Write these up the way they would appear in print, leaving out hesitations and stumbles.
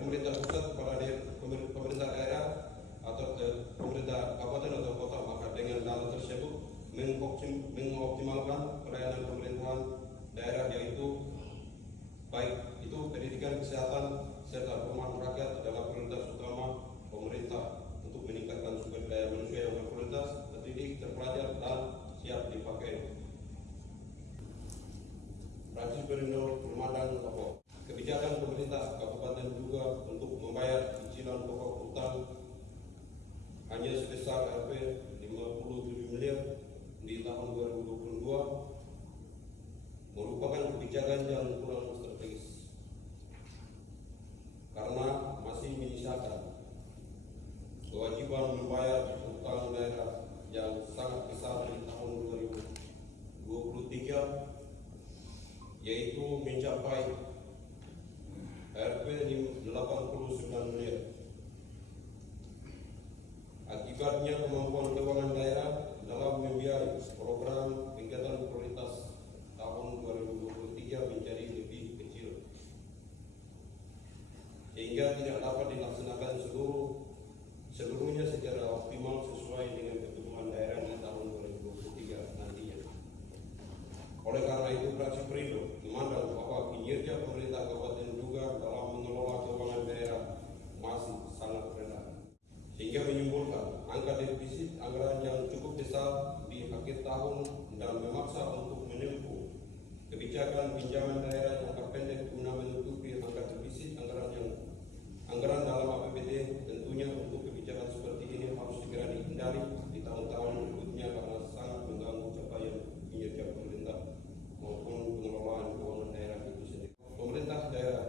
pemerintah pusat kepada pemerintah daerah atau pemerintah kabupaten atau kota, maka dengan dana tersebut mengoptimalkan pelayanan pemerintahan daerah, yaitu baik itu pendidikan, kesehatan, serta perumahan rakyat adalah prioritas utama pemerintah untuk meningkatkan sumber daya manusia yang berkualitas, terdidik, terpelajar, dan siap dipakai. Praksis Perindo Perumatan Pokok. Kebijakan pemerintah kabupaten juga untuk membayar cicilan pokok utang hanya sebesar Rp 57 miliar di tahun 2022 merupakan kebijakan yang kurang strategis karena masih menyisakan kewajiban membayar utang daerah yang sangat besar di tahun 2023, yaitu mencapai Rp 89 miliar. Akibatnya kemampuan keuangan daerah dalam membiayai program kegiatan prioritas tahun 2023 menjadi lebih kecil, sehingga tidak dapat dilaksanakan seluruhnya secara optimal sesuai dengan kebutuhan daerah di tahun 2023 nantinya. Oleh karena itu, Fraksi Perindo memandang bahwa kinerja pemerintah kabupaten juga dalam mengelola keuangan daerah masih sangat rendah, sehingga menimbulkan angka defisit anggaran yang cukup besar di akhir tahun dan memaksa untuk menempuh kebijakan pinjaman daerah jangka pendek guna menutupi angka defisit anggaran dalam APBD. Tentunya untuk kebijakan seperti ini harus segera dihindari di tahun-tahun berikutnya karena sangat mengganggu capaian kinerja pemerintah maupun pengelolaan keuangan daerah itu sendiri. Pemerintah daerah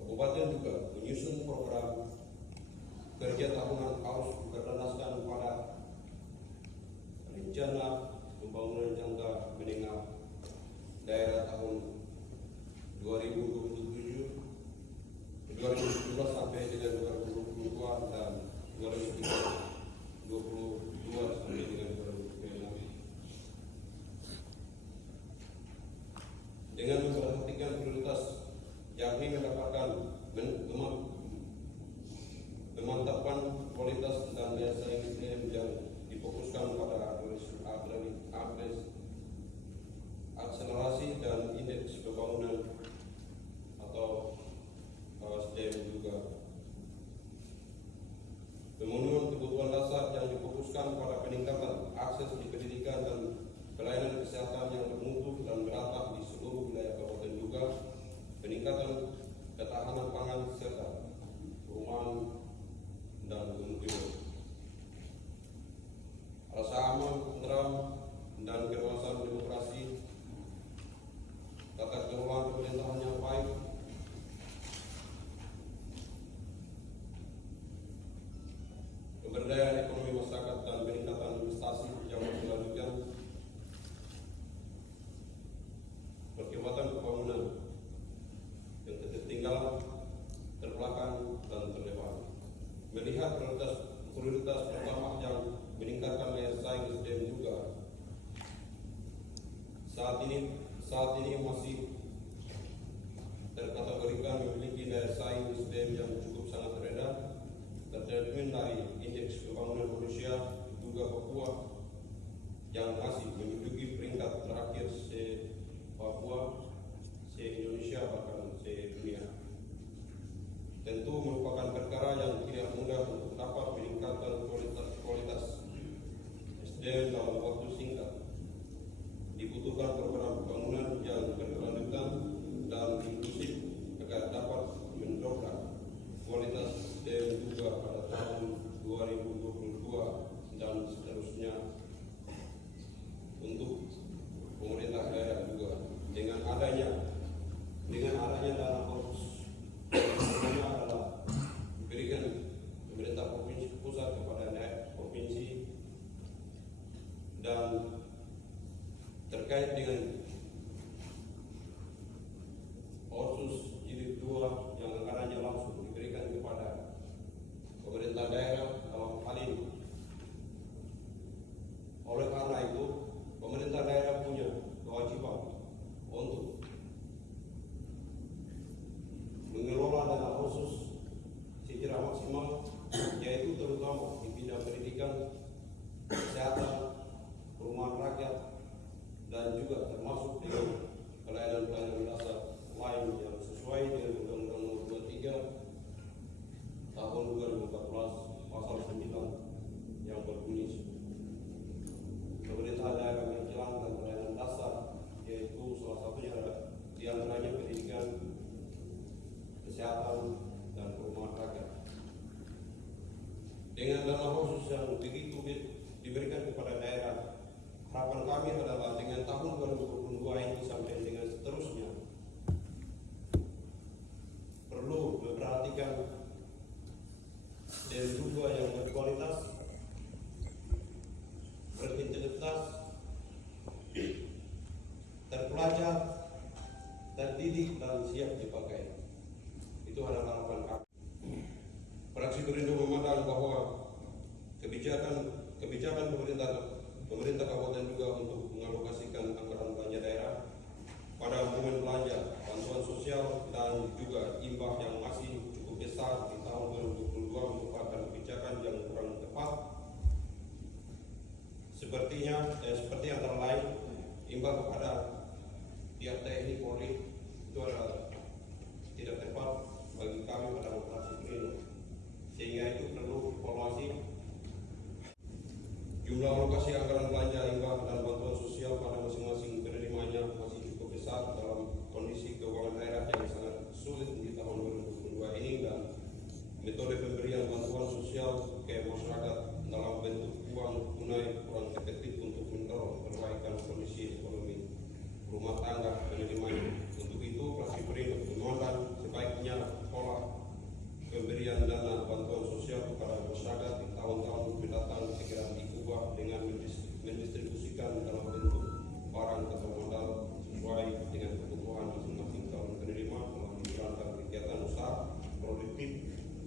kabupaten juga menyusun program kerja tahunan harus berdasarkan pada rencana pembangunan jangka menengah daerah tahun 2017 sampai dengan 2022 dan 2022 sampai dengan 2026. Dengan memperhatikan prioritas yakni memantapkan kualitas dan daya saing SDM yang difokuskan pada akselerasi dan indeks pembangunan atau SDM juga. Pemenuhan kebutuhan dasar yang difokuskan pada peningkatan akses di pendidikan dan pelayanan kesehatan yang bermutu dan merata di seluruh wilayah kabupaten juga, peningkatan ketahanan pangan serta perumahan dan pemukiman. Rasa aman, tentram, dan kebebasan demokrasi, tata kelola pemerintahan yang baik, pemberdayaan ekonomi masyarakat dan peningkatan investasi yang berkelanjutan, percepatan pembangunan yang ketertinggalan, terbelakang, dan terlewat. Melihat prioritas pertama yang meningkatkan daya saing SDM juga saat ini masih terkategorikan memiliki daya saing SDM yang cukup sangat rendah, tercermin dari indeks pembangunan manusia juga Papua yang masih menduduki peringkat terakhir se-Papua, se-Indonesia, bahkan se-dunia. Tentu merupakan perkara yang tidak mudah untuk dapat meningkatkan kualitas SDM dalam waktu singkat. Dibutuhkan program pembangunan yang berkelanjutan dan inklusif agar dapat mendongkrak kualitas SDM juga pada tahun 2022 dan seterusnya. Untuk pemerintah daerah juga dengan adanya dana khusus adalah diberikan pemerintah provinsi pusat kepada daerah provinsi, dan terkait dengan Otsus Jilid 2 yang anggarannya langsung diberikan kepada pemerintah daerah dalam hal ini. Oleh karena itu, pemerintah daerah punya kewajiban untuk sesuai dengan Undang-Undang Nomor 23 Tahun 2014 Pasal 9 yang berbunyi pemerintah daerah menjalankan pelayanan dasar, yaitu salah satunya diantaranya pendidikan, kesehatan, dan perumahan rakyat. Dengan dana khusus yang begitu diberikan kepada daerah, harapan kami adalah dengan tahun 2022 ini sampai dengan seterusnya perlu memperhatikan dan juga yang berkualitas, berintegritas, terpelajar, terdidik, dan siap dipakai. Itu adalah harapan kami. Fraksi Perindo memandang bahwa kebijakan pemerintah kabupaten juga untuk mengalokasikan anggaran belanja daerah pada momen belanja, bantuan sosial, dan juga imbas yang masih cukup besar di tahun 2022 merupakan kebijakan yang kurang tepat. Seperti antara lain, imbas kepada pihak TNI Polri itu adalah tidak tepat bagi kami pada operasi Perindo, sehingga itu perlu evaluasi. Jumlah alokasi anggaran belanja imbas dan bantuan sosial pada masing-masing penerimanya masih cukup besar dalam kondisi keuangan daerah yang sangat sulit di tahun 2022 ini, dan metode pemberian bantuan sosial ke masyarakat dalam bentuk uang tunai kurang efektif untuk mendorong perbaikan kondisi ekonomi rumah tangga penerimanya. Untuk itu, Fraksi Perindo memandang sebaiknya pola pemberian dana bantuan sosial kepada masyarakat di tahun-tahun mendatang segera diubah dengan mendistribusikan dalam bentuk barang atau modal sesuai dengan kebutuhan masing-masing calon penerima melalui beragam kegiatan usaha produktif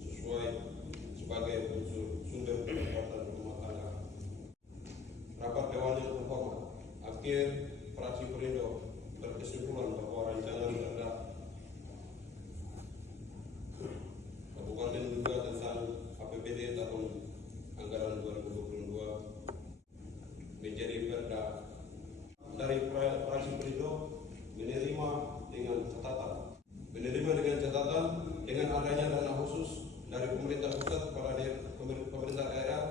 sesuai sebagai sumber pendapatan rumah tangga. Rapat Dewan yang terhormat, akhir Fraksi Perindo berkesimpulan bahwa rancangan terhadap Kabupaten juga tentang APBD tahun anggaran 2022 menjadi perda dari Fraksi Perindo menerima dengan catatan dengan adanya dana khusus dari pemerintah pusat kepada pemerintah daerah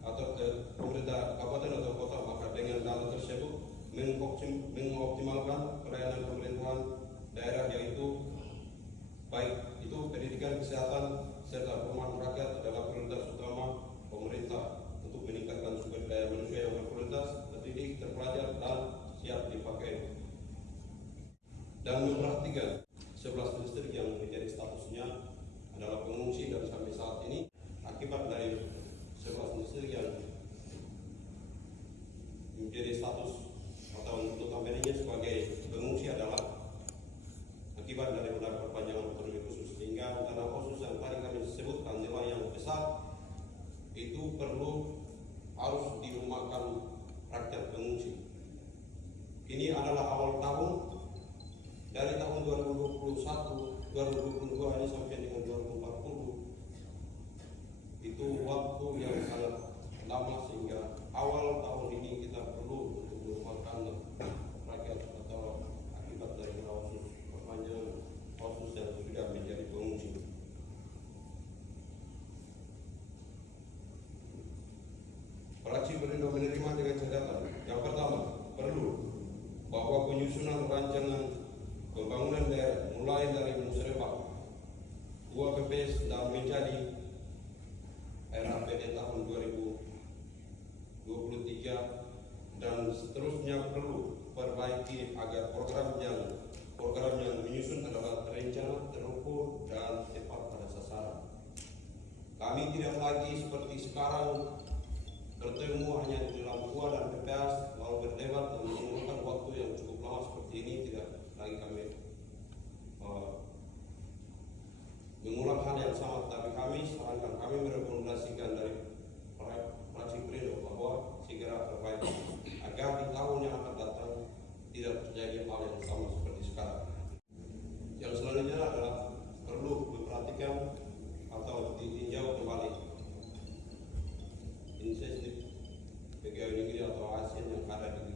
atau pemerintah kabupaten atau kota, maka dengan dana tersebut mengoptimalkan pelayanan pemerintahan daerah, yaitu baik itu pendidikan, kesehatan, serta perumahan rakyat adalah prioritas utama pemerintah untuk meningkatkan sumber daya manusia yang berkualitas, terdidik, terpelajar, dan siap dipakai, dan memperhatikan 11 distrik yang menjadi statusnya adalah pengungsi dan sampai saat ini akibat dari 11 distrik yang menjadi status atau notabene-nya sebagai pengungsi adalah akibat dari perpanjangan otonomi khusus, sehingga dana khusus yang tadi kami sebutkan nilai yang besar itu harus dirumahkan rakyat pengungsi. Ini adalah awal tahun, dari tahun 2022 ini sampai dengan 2040 itu waktu yang sangat lama, sehingga awal tahun ini kita perlu untuk merumahkan rakyat atau akibat dari perpanjangan khusus yang sudah menjadi pengungsi. Fraksi Perindo menerima dengan catatan yang pertama, perlu bahwa penyusunan rancangan pembangunan daerah mulai dari musrembang, UAPPS, dan menjadi RAPD tahun 2023 dan seterusnya perlu perbaiki agar program yang menyusun adalah terencana, terukur, dan tepat pada sasaran. Kami tidak lagi seperti sekarang bertemu hanya di dalam gua dan PPS lalu berdebat dan menggunakan waktu yang cukup lama seperti ini. Tidak lagi kami mengulang hal yang sama, tapi kami merekomendasikan dari Fraksi Perindo bahwa segera perbaiki agar di tahun yang akan datang tidak terjadi hal yang sama seperti sekarang. Yang selanjutnya adalah perlu diperhatikan atau ditinjau kembali insentif pegawai negeri atau ASN yang ada di